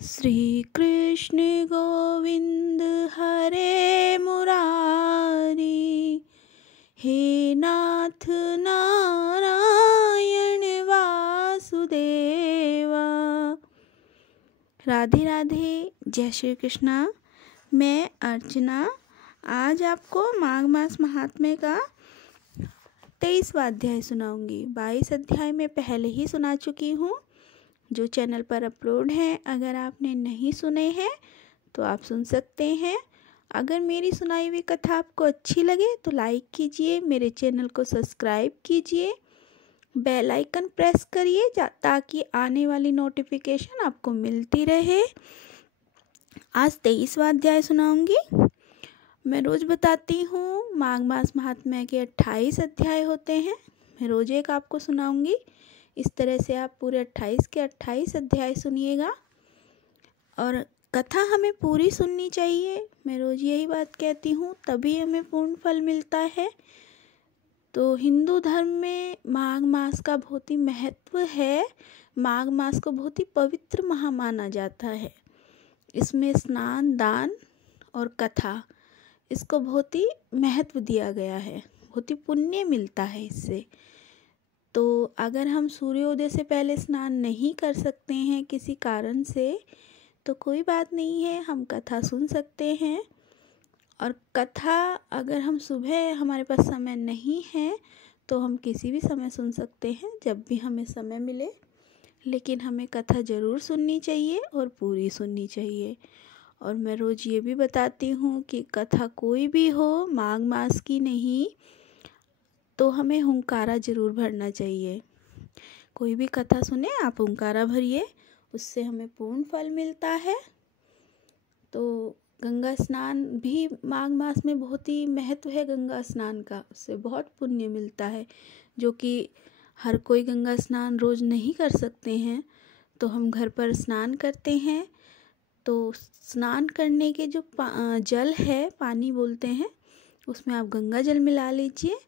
श्री कृष्ण गोविंद हरे मुरारी, हे नाथ नारायण वासुदेवा। राधे राधे, जय श्री कृष्णा। मैं अर्चना आज आपको माघ मास महात्म्य का 23वां अध्याय सुनाऊंगी। 22 अध्याय में पहले ही सुना चुकी हूँ, जो चैनल पर अपलोड हैं। अगर आपने नहीं सुने हैं तो आप सुन सकते हैं। अगर मेरी सुनाई हुई कथा आपको अच्छी लगे तो लाइक कीजिए, मेरे चैनल को सब्सक्राइब कीजिए, बेल आइकन प्रेस करिए ताकि आने वाली नोटिफिकेशन आपको मिलती रहे। आज 23वां अध्याय सुनाऊंगी। मैं रोज़ बताती हूँ माघ मास महात्म्य के 28 अध्याय होते हैं। मैं रोज़ एक आपको सुनाऊंगी। इस तरह से आप पूरे 28 के 28 अध्याय सुनिएगा और कथा हमें पूरी सुननी चाहिए। मैं रोज़ यही बात कहती हूँ, तभी हमें पूर्ण फल मिलता है। तो हिंदू धर्म में माघ मास का बहुत ही महत्व है। माघ मास को बहुत ही पवित्र माह माना जाता है। इसमें स्नान, दान और कथा, इसको बहुत ही महत्व दिया गया है। बहुत ही पुण्य मिलता है इससे। तो अगर हम सूर्योदय से पहले स्नान नहीं कर सकते हैं किसी कारण से, तो कोई बात नहीं है, हम कथा सुन सकते हैं। और कथा अगर हम सुबह हमारे पास समय नहीं है तो हम किसी भी समय सुन सकते हैं, जब भी हमें समय मिले। लेकिन हमें कथा ज़रूर सुननी चाहिए और पूरी सुननी चाहिए। और मैं रोज़ ये भी बताती हूँ कि कथा कोई भी हो, माघ मास की नहीं, तो हमें हुंकारा ज़रूर भरना चाहिए। कोई भी कथा सुने आप हुंकारा भरिए, उससे हमें पूर्ण फल मिलता है। तो गंगा स्नान भी माघ मास में बहुत ही महत्व है। गंगा स्नान का उससे बहुत पुण्य मिलता है, जो कि हर कोई गंगा स्नान रोज़ नहीं कर सकते हैं। तो हम घर पर स्नान करते हैं। तो स्नान करने के जो जल है, पानी बोलते हैं, उसमें आप गंगा जल मिला लीजिए,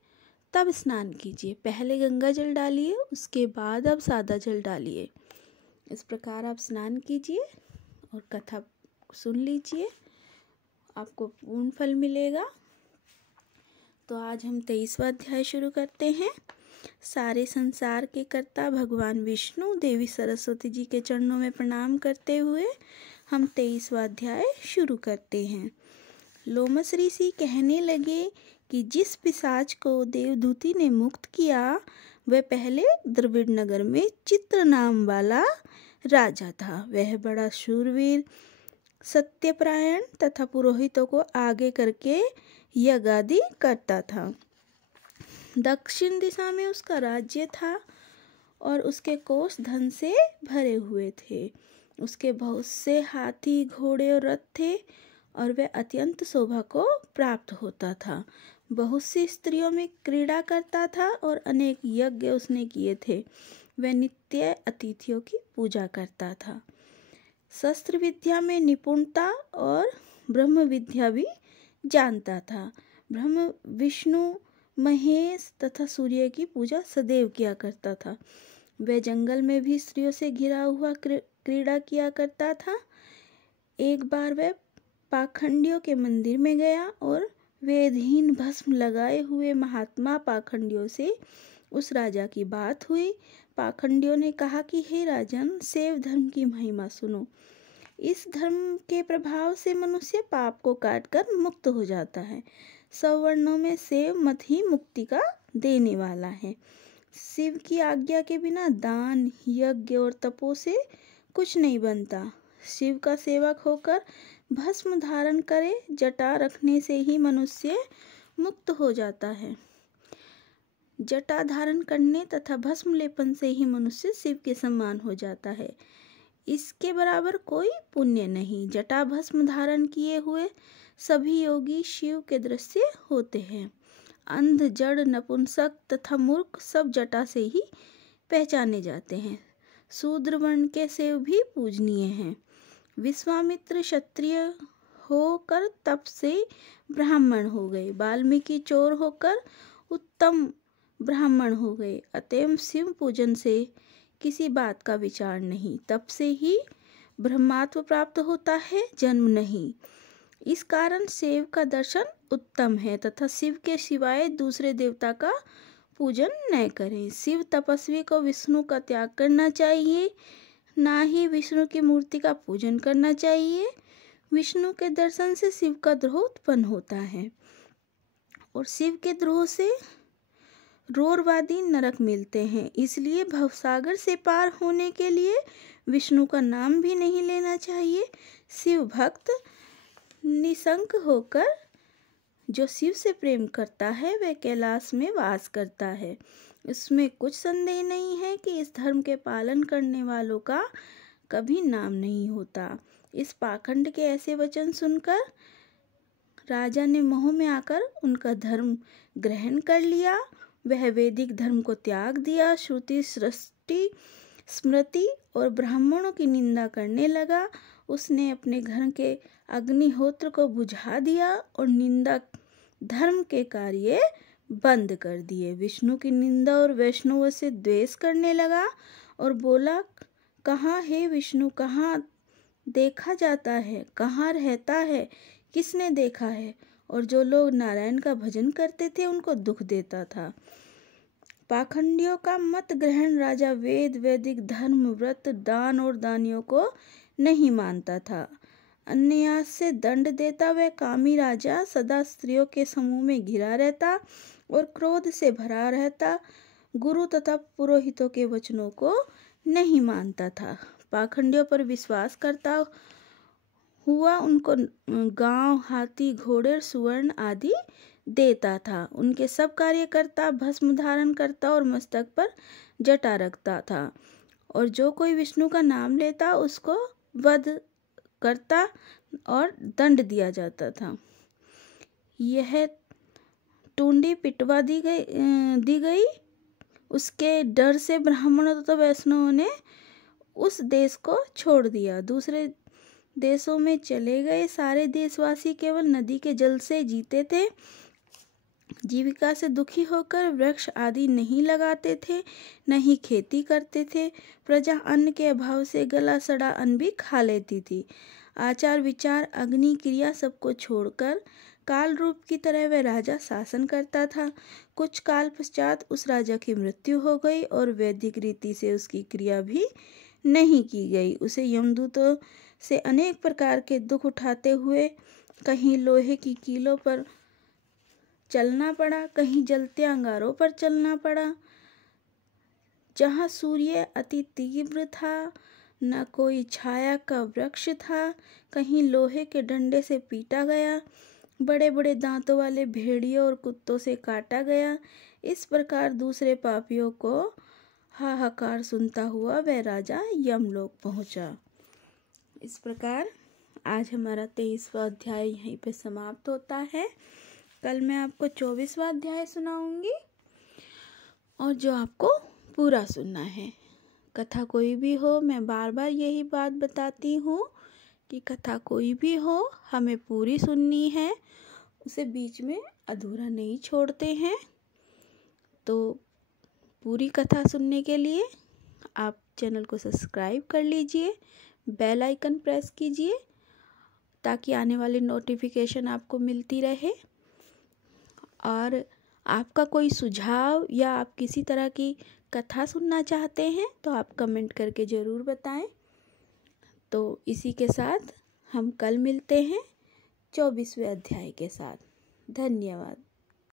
तब स्नान कीजिए। पहले गंगा जल डालिए, उसके बाद आप सादा जल डालिए। इस प्रकार आप स्नान कीजिए और कथा सुन लीजिए, आपको पूर्ण फल मिलेगा। तो आज हम 23वां अध्याय शुरू करते हैं। सारे संसार के कर्ता भगवान विष्णु देवी सरस्वती जी के चरणों में प्रणाम करते हुए हम 23वां अध्याय शुरू करते हैं। लोमस ऋषि कहने लगे कि जिस पिशाच को देवदूती ने मुक्त किया, वह पहले द्रविड़ नगर में चित्र नाम वाला राजा था। वह बड़ा शूरवीर, सत्यपरायण तथा पुरोहितों को आगे करके यज्ञ आदि करता था। दक्षिण दिशा में उसका राज्य था और उसके कोष धन से भरे हुए थे। उसके बहुत से हाथी, घोड़े और रथ थे और वह अत्यंत शोभा को प्राप्त होता था। बहुत सी स्त्रियों में क्रीड़ा करता था और अनेक यज्ञ उसने किए थे। वह नित्य अतिथियों की पूजा करता था। शस्त्र विद्या में निपुणता और ब्रह्म विद्या भी जानता था। ब्रह्म, विष्णु, महेश तथा सूर्य की पूजा सदैव किया करता था। वह जंगल में भी स्त्रियों से घिरा हुआ क्रीड़ा किया करता था। एक बार वह पाखंडियों के मंदिर में गया और वेदहीन भस्म लगाए हुए महात्मा पाखंडियों से उस राजा की बात हुई। पाखंडियों ने कहा कि हे राजन, शैव धर्म की महिमा सुनो। इस धर्म के प्रभाव से मनुष्य पाप को काटकर मुक्त हो जाता है। सवर्णों में शैव मत ही मुक्ति का देने वाला है। शिव की आज्ञा के बिना दान, यज्ञ और तपों से कुछ नहीं बनता। शिव का सेवक होकर भस्म धारण करे, जटा रखने से ही मनुष्य मुक्त हो जाता है। जटा धारण करने तथा भस्म लेपन से ही मनुष्य शिव के समान हो जाता है। इसके बराबर कोई पुण्य नहीं। जटा भस्म धारण किए हुए सभी योगी शिव के दृश्य होते हैं। अंध, जड़, नपुंसक तथा मूर्ख सब जटा से ही पहचाने जाते हैं। शूद्र वर्ण के शैव भी पूजनीय हैं। विश्वामित्र क्षत्रिय होकर तप से ब्राह्मण हो गए। वाल्मीकि चोर होकर उत्तम ब्राह्मण हो गए। अतएव शिव पूजन से किसी बात का विचार नहीं, तप से ही ब्रह्मात्व प्राप्त होता है, जन्म नहीं। इस कारण शिव का दर्शन उत्तम है तथा शिव के सिवाय दूसरे देवता का पूजन न करें। शिव तपस्वी को विष्णु का त्याग करना चाहिए, ना ही विष्णु की मूर्ति का पूजन करना चाहिए। विष्णु के दर्शन से शिव का द्रोह उत्पन्न होता है और शिव के द्रोह से रोरवादी नरक मिलते हैं। इसलिए भवसागर से पार होने के लिए विष्णु का नाम भी नहीं लेना चाहिए। शिव भक्त निसंक होकर जो शिव से प्रेम करता है वह कैलाश में वास करता है। इसमें कुछ संदेह नहीं है कि इस धर्म के पालन करने वालों का कभी नाम नहीं होता। इस पाखंड के ऐसे वचन सुनकर राजा ने मोह में आकर उनका धर्म ग्रहण कर लिया। वह वैदिक धर्म को त्याग दिया, श्रुति सृष्टि स्मृति और ब्राह्मणों की निंदा करने लगा। उसने अपने घर के अग्निहोत्र को बुझा दिया और निंदा धर्म के कार्य बंद कर दिए। विष्णु की निंदा और वैष्णवों से द्वेष करने लगा और बोला, कहाँ है विष्णु, कहाँ देखा जाता है, कहाँ रहता है, किसने देखा है। और जो लोग नारायण का भजन करते थे उनको दुख देता था। पाखंडियों का मत ग्रहण राजा वेद, वैदिक धर्म, व्रत, दान और दानियों को नहीं मानता था। अन्याय से दंड देता वह कामी राजा सदा स्त्रियों के समूह में घिरा रहता और क्रोध से भरा रहता। गुरु तथा पुरोहितों के वचनों को नहीं मानता था। पाखंडियों पर विश्वास करता हुआ उनको गांव, हाथी, घोड़े, सुवर्ण आदि देता था। उनके सब कार्य करता, भस्म धारण करता और मस्तक पर जटा रखता था। और जो कोई विष्णु का नाम लेता उसको वध करता और दंड दिया जाता था। यह टूंडी पिटवा दी गई। उसके डर से ब्राह्मणों तथा वैष्णवों ने उस देश को छोड़ दिया, दूसरे देशों में चले गए। सारे देशवासी केवल नदी के जल से जीते थे। जीविका से दुखी होकर वृक्ष आदि नहीं लगाते थे, न ही खेती करते थे। प्रजा अन्न के अभाव से गला सड़ा अन्न भी खा लेती थी। आचार विचार अग्नि क्रिया सबको छोड़कर काल रूप की तरह वह राजा शासन करता था। कुछ काल पश्चात उस राजा की मृत्यु हो गई और वैदिक रीति से उसकी क्रिया भी नहीं की गई। उसे यमदूतों से अनेक प्रकार के दुख उठाते हुए कहीं लोहे की कीलों पर चलना पड़ा, कहीं जलते अंगारों पर चलना पड़ा। जहाँ सूर्य अति तीव्र था, न कोई छाया का वृक्ष था, कहीं लोहे के डंडे से पीटा गया, बड़े बड़े दांतों वाले भेड़ियों और कुत्तों से काटा गया। इस प्रकार दूसरे पापियों को हाहाकार सुनता हुआ वह राजा यमलोक पहुंचा। इस प्रकार आज हमारा 23वां अध्याय यहीं पे समाप्त होता है। कल मैं आपको 24वां अध्याय सुनाऊंगी और जो आपको पूरा सुनना है। कथा कोई भी हो, मैं बार बार यही बात बताती हूँ कि कथा कोई भी हो हमें पूरी सुननी है, उसे बीच में अधूरा नहीं छोड़ते हैं। तो पूरी कथा सुनने के लिए आप चैनल को सब्सक्राइब कर लीजिए, बेल आइकन प्रेस कीजिए ताकि आने वाली नोटिफिकेशन आपको मिलती रहे। और आपका कोई सुझाव या आप किसी तरह की कथा सुनना चाहते हैं तो आप कमेंट करके ज़रूर बताएं। तो इसी के साथ हम कल मिलते हैं 24वें अध्याय के साथ। धन्यवाद।